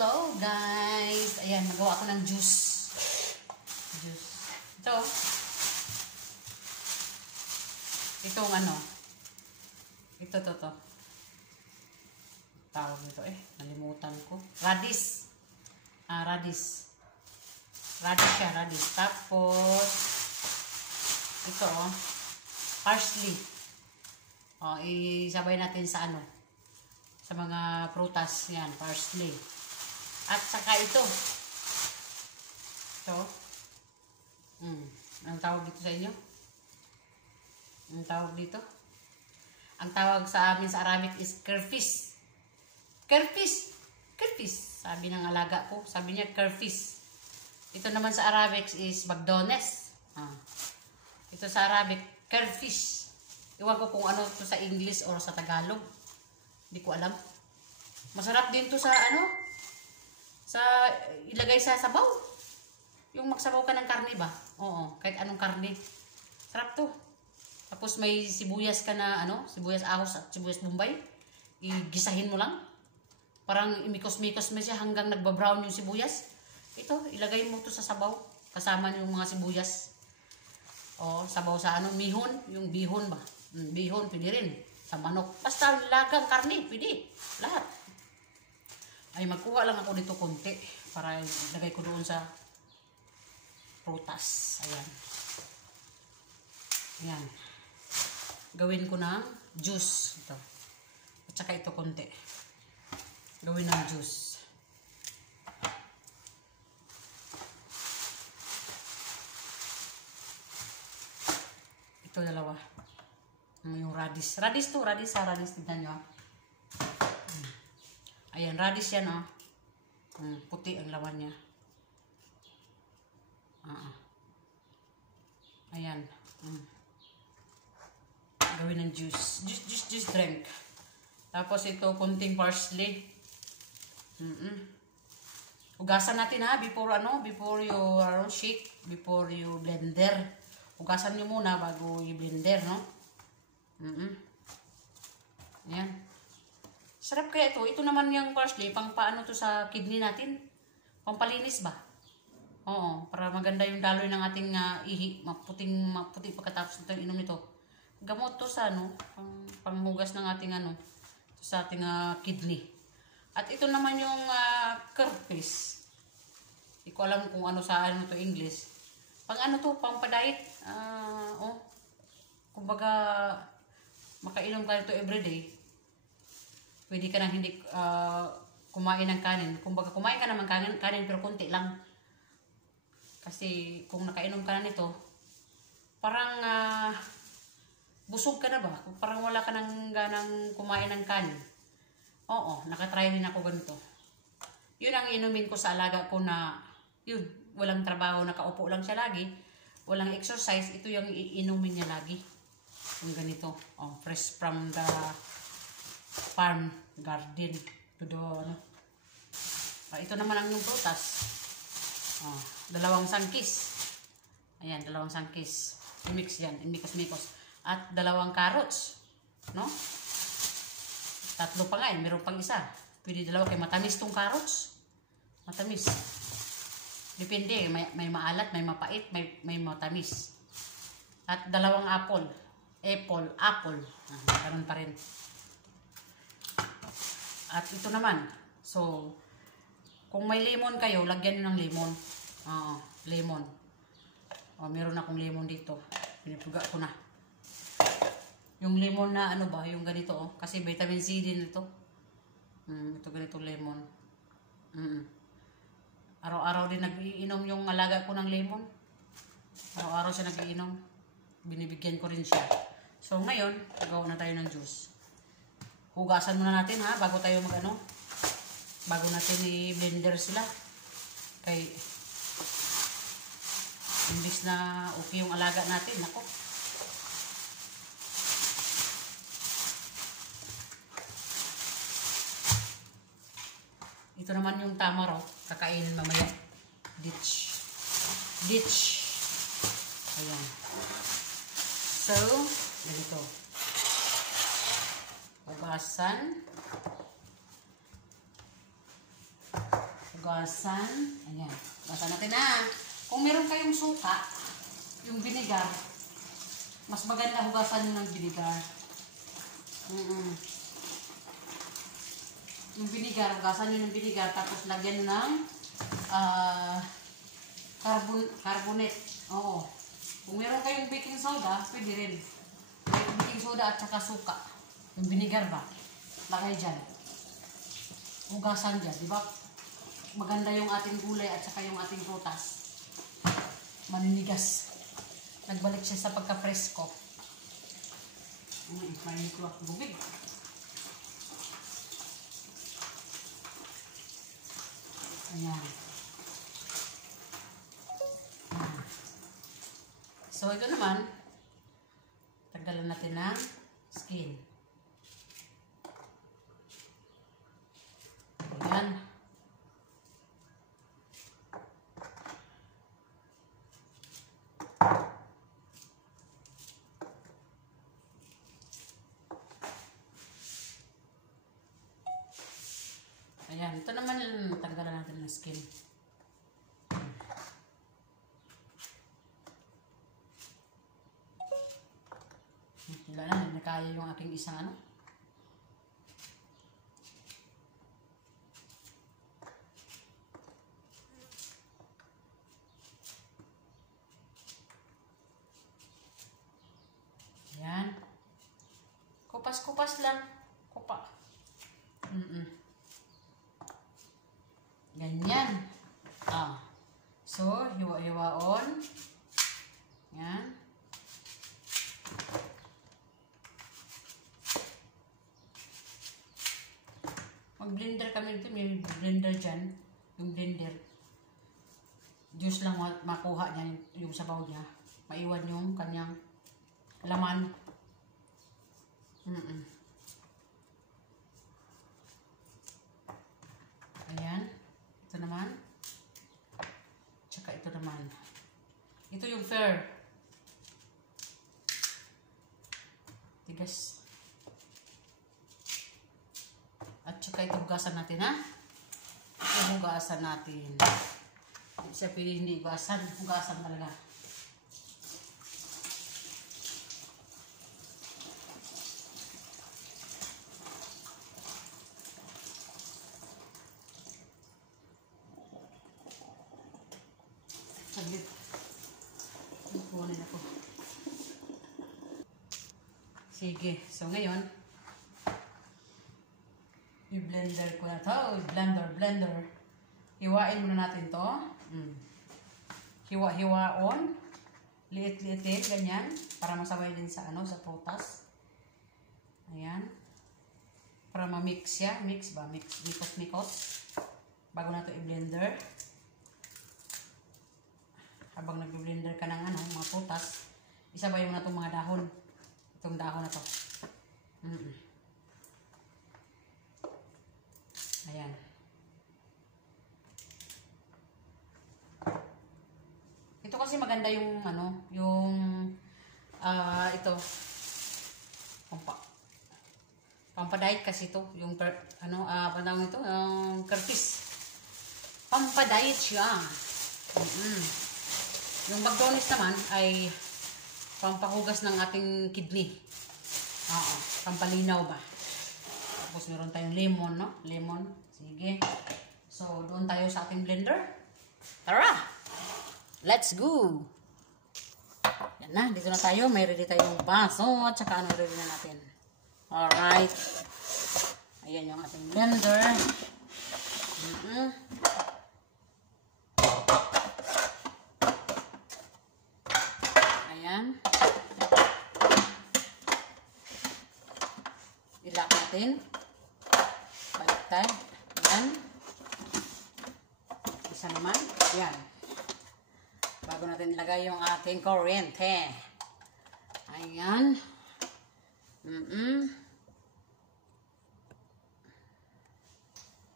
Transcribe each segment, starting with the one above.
Hello guys! Ayan, magawa ako ng juice. Ito. Itong ano. Ito. Tawag nito nalimutan ko. Radish. Radish. Radish siya, radish. Tapos, ito parsley. Isabay natin sa sa mga prutas. Yan, parsley. At saka ito. Anong tawag dito sa inyo? Anong tawag dito? Ang tawag sa amin sa Arabic is kerfish. Kerfish. Sabi ng alaga ko. Sabi niya kerfish. Ito naman sa Arabic is bagdones. Ito sa Arabic, kerfish. Iwan ko kung ano to sa English or sa Tagalog. Hindi ko alam. Masarap din to sa sa ilagay sa sabaw. Yung magsabaw ka ng karne ba? Oo, kahit anong karne. Sarap to. Tapos may sibuyas ka na sibuyas ahos at sibuyas bombay. Igisahin mo lang. Parang imikos-mikos mo siya hanggang nagbabrown yung sibuyas. Ito, ilagay mo to sa sabaw. Kasama yung mga sibuyas. Sabaw sa mihon. Yung bihon ba? Bihon, pwede rin. Sa manok. Basta lagang karne, pwede. Lahat. Ay, magkuha lang ako dito konti. Para ilagay ko doon sa prutas. Ayan. Ayan. Gawin ko ng juice. Ito. At saka ito konti. Gawin ng juice. Ito dalawa. Yung radish. Radish to. Radish. Tignan nyo. Ayan. Radish yan puti ang lawan niya. Ayan. Gawin ng juice. Juice drink. Tapos ito, kunting parsley. Ugasan natin before you shake, before you blender. Ugasan nyo muna bago i-blender, Ayan. Sarap kaya ito. Ito naman yung parsley, pang paano to sa kidney natin? Pampalinis ba? Oo, para maganda yung daloy ng ating ihi. Maputi pagkatapos nito inom nito. Gamot to sa panghugas ng ating sa ating kidney. At ito naman yung kerfish. Hindi ko alam kung sa to English. Pang pang pa-diet. Kumbaga, makainom ka nito everyday. Pwede ka nang hindi kumain ng kanin. Kumbaga, kumain ka naman kanin pero konti lang. Kasi kung nakainom ka na nito, parang busog ka na ba? Parang wala ka nang ganang kumain ng kanin. Oo, nakatry din ako ganito. Yun ang inumin ko sa alaga ko na, walang trabaho, nakaupo lang siya lagi. Walang exercise, ito yung inumin niya lagi. Yung ganito. Fresh from the farm garden. Ito naman ang yung prutas. Dalawang sangkis. Ayan, dalawang sangkis. I-mix yan, imikos-mikos. At dalawang carrots. Tatlo pa nga meron pang isa. Pwede dalawa kay matamis tong carrots. Matamis. Depende, may maalat, may mapait, may matamis. At dalawang apple. Apple. Ganun pa rin. At ito naman. So, kung may lemon kayo, lagyan nyo ng lemon. Lemon. Meron akong lemon dito. Pinipuga ko na. Yung lemon na yung ganito kasi vitamin C din ito. Ito ganito lemon. Araw-araw din nag-iinom yung alaga ko ng lemon. Araw-araw siya nag-iinom. Binibigyan ko rin siya. So ngayon, gawa na tayo ng juice. Hugasan muna natin bago tayo bago natin i-blender sila. Kay imbis na okay yung alaga natin, nako. Ito naman yung tama kakainin mamaya. Ditch. Ayan. So, ganito. Hugasan. Hugasan. Ayan. Hugasan natin na. Kung meron kayong suka, yung vinegar, mas maganda hugasan nyo ng vinegar. Yung vinegar, hugasan nyo ng vinegar, tapos lagyan ng carbonate. Oo. Kung meron kayong baking soda, pwede rin. Baking soda at saka suka. Yung vinegar ba? Lagay dyan. Hugasan dyan, di ba? Maganda yung ating gulay at saka yung ating prutas. Maninigas. Nagbalik siya sa pagka-presko. Mainit ko ang bubig. Ayan. So, ito naman, tanggalan natin ng skin. Ayan. Ayan, ito naman tanggalan natin ng skin. Wala na, hindi na kaya yung aking isang ano. Ayan. Kupas-kupas lang. Kupa. Ganyan. So, hiwa-hiwaon. Yan. Mag-blender kami dito. May blender dyan. Yung blender. Juice lang makuha niya yung sabaw niya. Maiwan yung kanyang laman. Ayan. Ito naman. Tsaka ito naman. Ito yung fair. Tigas. At tsaka ito hugasan natin, ha? Ito hugasan natin. Hindi siya pwede hindi hugasan. Hugasan talaga. Saglit. Kukunin ako. Sige. So, ngayon, i-blender ko na to. Blender. Hiwain muna natin to. Hiwa-hiwaon. Liit-liitin. Ganyan. Para masabay din sa sa prutas. Ayan. Para ma-mix siya. Mix ba? Mikos-mikos. Bago na to i-blender. Habang nag-blender ka ng mga prutas, isabay mo na itong mga dahon. Itong dahon na to. Ayan. Ito kasi maganda yung ito. Pampa-diet kasi ito. Yung panahon ito, yung curtis. Pampa-diet siya. Yung McDonald's naman ay pampahugas ng ating kidney. Pampalinaw ba? Tapos meron tayong lemon, no? Lemon. Sige. So, doon tayo sa ating blender. Tara! Let's go! Yan na. Dito na tayo. May ready tayong baso. At saka ready na natin. Alright. Ayan yung ating blender. Ayan. I-lock natin. Baliktad. Ayan. Isa naman. Ayan. Bago natin ilagay yung ating kuryente. Ayan.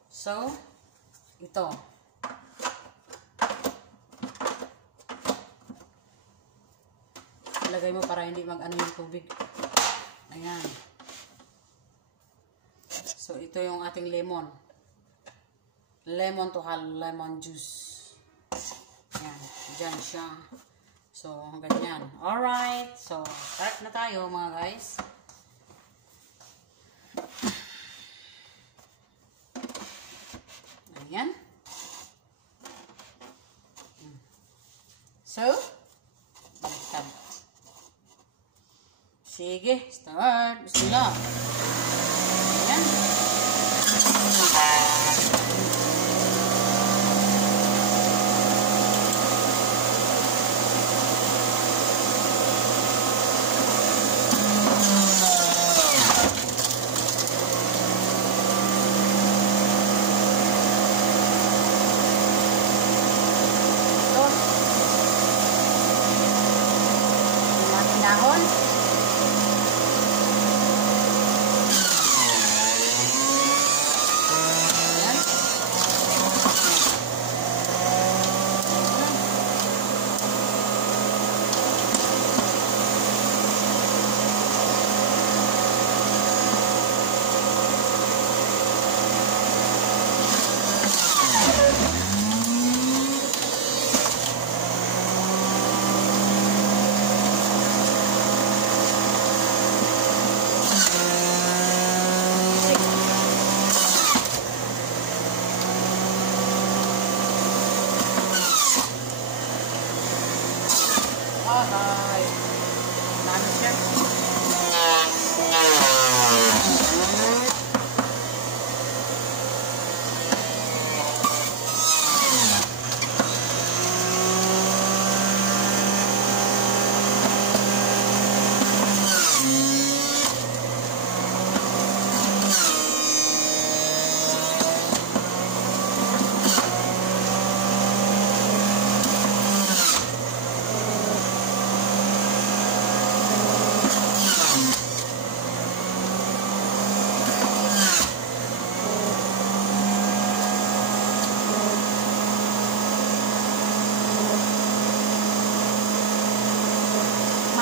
So, ito. Ilagay mo para hindi mag-ano yung tubig. Ayan. So, ito yung ating lemon. lemon to have lemon juice. Yan, dyan siya. So, ganyan. Alright. So, start na tayo mga guys. Ayan. So, start. Sige, start. Bismillah. Ayan. Dahon. Ayan. Ay, nano siya.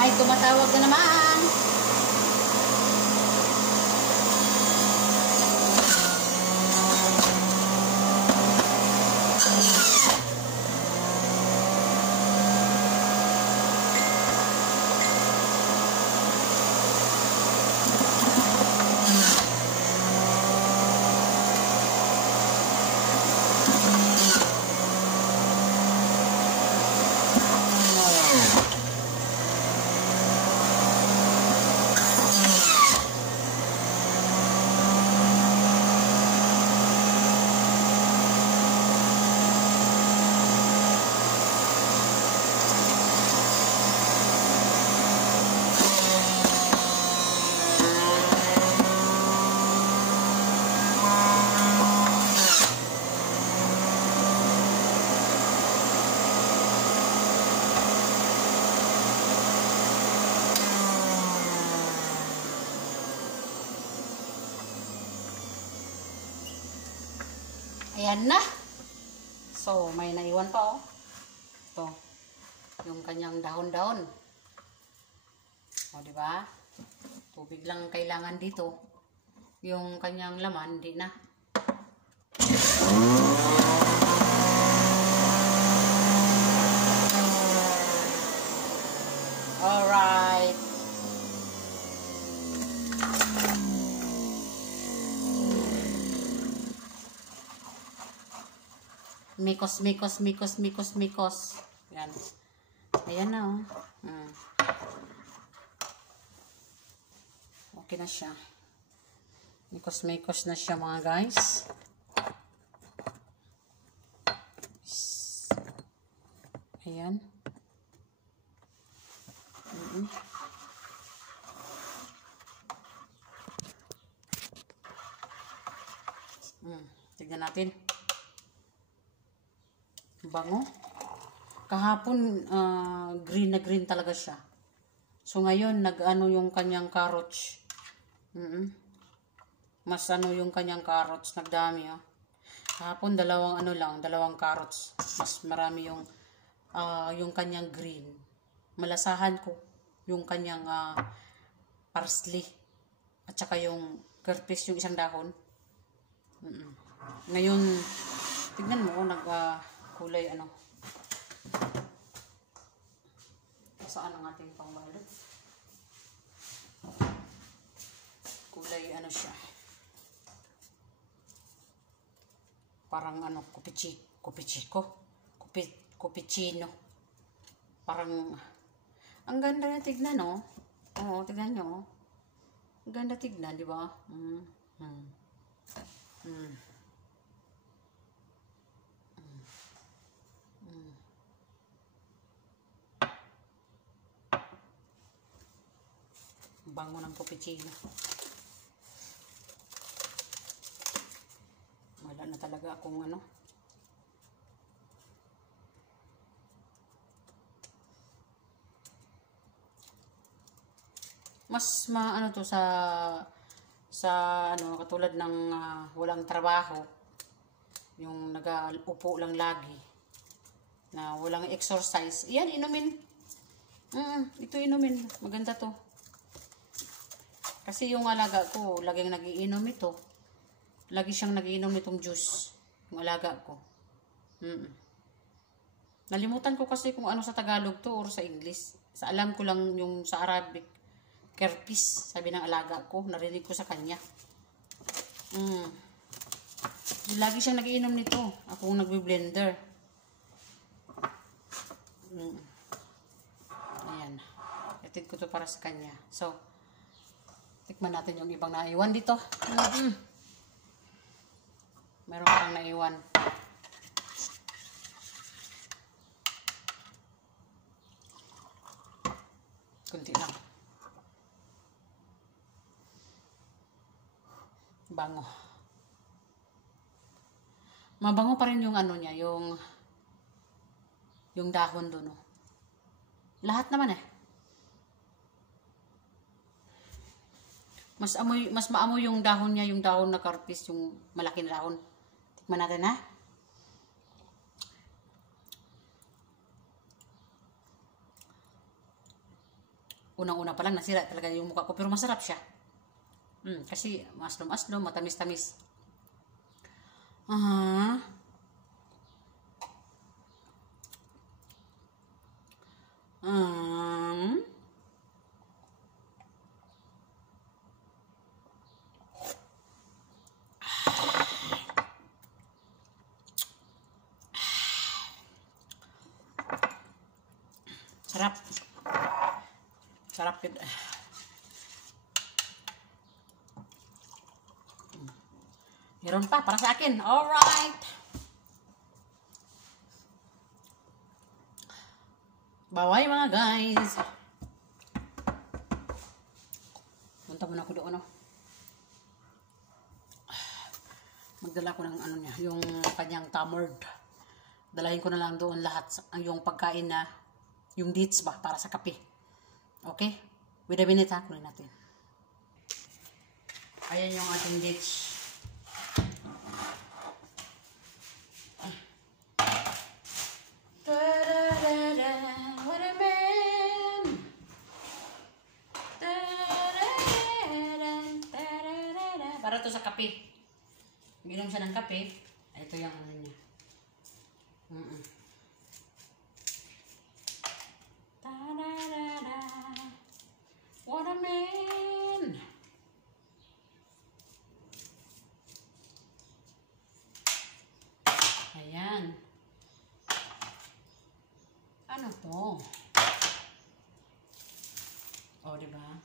May tumatawag na naman. Ayan na. So, may naiwan pa oh. Ito. Yung kanyang dahon-dahon. O, diba? Tubig lang kailangan dito. Yung kanyang laman, hindi na. Alright. Mikos, mikos, mikos, mikos, mikos. Yan. Ayan na oh. Okay na siya. Mikos, mikos na siya mga guys. Ayan. Tignan natin. Bango. Kahapon, green na green talaga siya. So, ngayon, nag-ano yung kanyang carrots. Mas ano yung kanyang carrots. Nagdami, oh. Kahapon, dalawang carrots. Mas marami yung kanyang green. Malasahan ko yung kanyang parsley. At saka yung curtis, yung isang dahon. Ngayon, Tignan mo, kulay ano. Saan ang ating pangbalot? Kulay ano siya. Parang ano, Cupichino. Parang, ang ganda na tignan, no? Oo, tignan nyo. Ang ganda tignan, di ba? Bango ng Cupichino. Wala na talaga akong ano. Mas maano to sa ano, katulad ng walang trabaho, yung nag-upo lang lagi na walang exercise. Yan, inumin. Ito inumin, maganda to. Kasi yung alaga ko, laging nagiinom ito. Lagi siyang nagiinom nitong juice, yung alaga ko. Nalimutan ko kasi kung ano sa Tagalog to or sa English. Sa alam ko lang yung sa Arabic, Kerpis, sabi ng alaga ko. Narinig ko sa kanya. Lagi siyang nagiinom nito. Ako nagbi-blender. Ayan. Itid ko to para sa kanya. So, tikman natin yung ibang naiwan dito. Meron pang naiwan. Kunti lang. Bango. Mabango pa rin yung ano niya, yung dahon doon, no? Lahat naman eh. Mas maamoy yung dahon niya, yung dahon na karpis, yung malaking dahon. Tikman natin, ha? Unang-una pa lang nasira talaga yung mukha ko, pero masarap siya. Kasi maslom-aslom, matamis-tamis. Sarap. Sarap yun. Meron pa para sa akin. Alright. Baway mga guys. Punta muna ako doon, no? Magdala ko ng ano niya, yung kanyang tamard. Dalahin ko na lang doon lahat yung pagkain na, yung dates ba, para sa kape. Okay? Wait a minute, ha? Kunin natin. Ayan yung ating dates. Para to sa kape. Ginom siya ng kape. Ito yung ano niya. What a man! Ayan. Ano to? Oh, diba?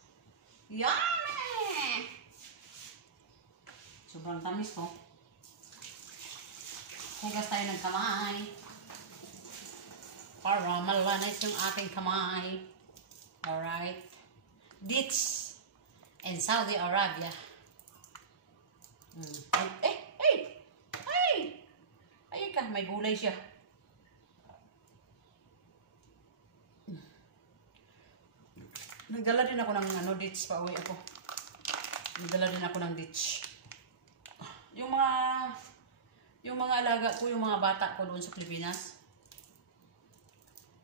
Yummy! Sobrang tamis to. Hugas tayo ng kamay para malanis yung ating kamay. Alright. Dates in Saudi Arabia. Ayun ka, may gulay siya. Nagdala din ako ng dates pa uwi ako. Nagdala din ako ng dates. Yung mga alaga ko, yung mga bata ko doon sa Pilipinas,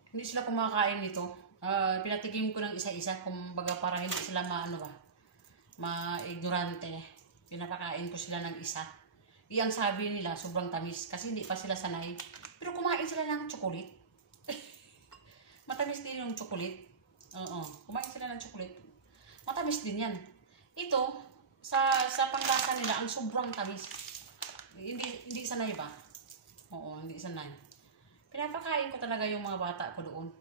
hindi sila kumakain nito. Pinatikim ko ng isa-isa, kumbaga para hindi sila ma-ignorante. Pinapakain ko sila ng isa. Iyang sabi nila, sobrang tamis. Kasi hindi pa sila sanay. Pero kumain sila ng chocolate. Matamis din yung chocolate. Oo, kumain sila ng chocolate. Matamis din yan. Ito, sa panglasa nila, ang sobrang tamis. Hindi sanay ba? Oo, hindi sanay. Pinapakain ko talaga yung mga bata ko doon.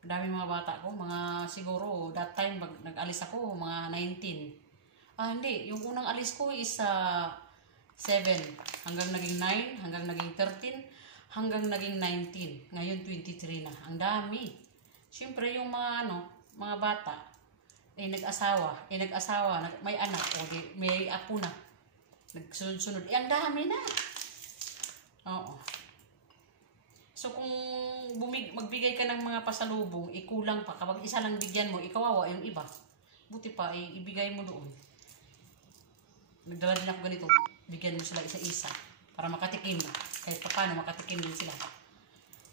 Dami mga bata ko, mga siguro, that time, nag-alis ako, mga 19. Hindi. Yung unang alis ko is 7. Hanggang naging 9, hanggang naging 13, hanggang naging 19. Ngayon, 23 na. Ang dami. Siyempre, yung mga bata, nag-asawa, may anak, may apo na. Nagsunod-sunod. Ang dami na. Oo. So, kung magbigay ka ng mga pasalubong, kulang pa. Kapag isa lang bigyan mo, ikawawa yung iba. Buti pa, ibigay mo doon. Nagdala din ako ganito. Bigyan mo sila isa-isa. Para makatikim. Kahit paano, makatikim din sila.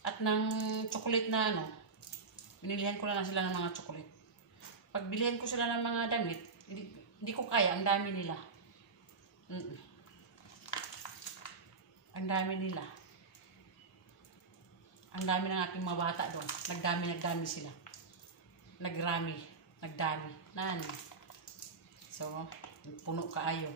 At ng chocolate na binilihan ko lang sila ng mga chocolate. Pag bilihan ko sila ng mga damit, hindi ko kaya. Ang dami nila. Ang dami nila. Ang dami ng aking mga bata doon. Nagdami sila. Nagdami. So, puno kaayo.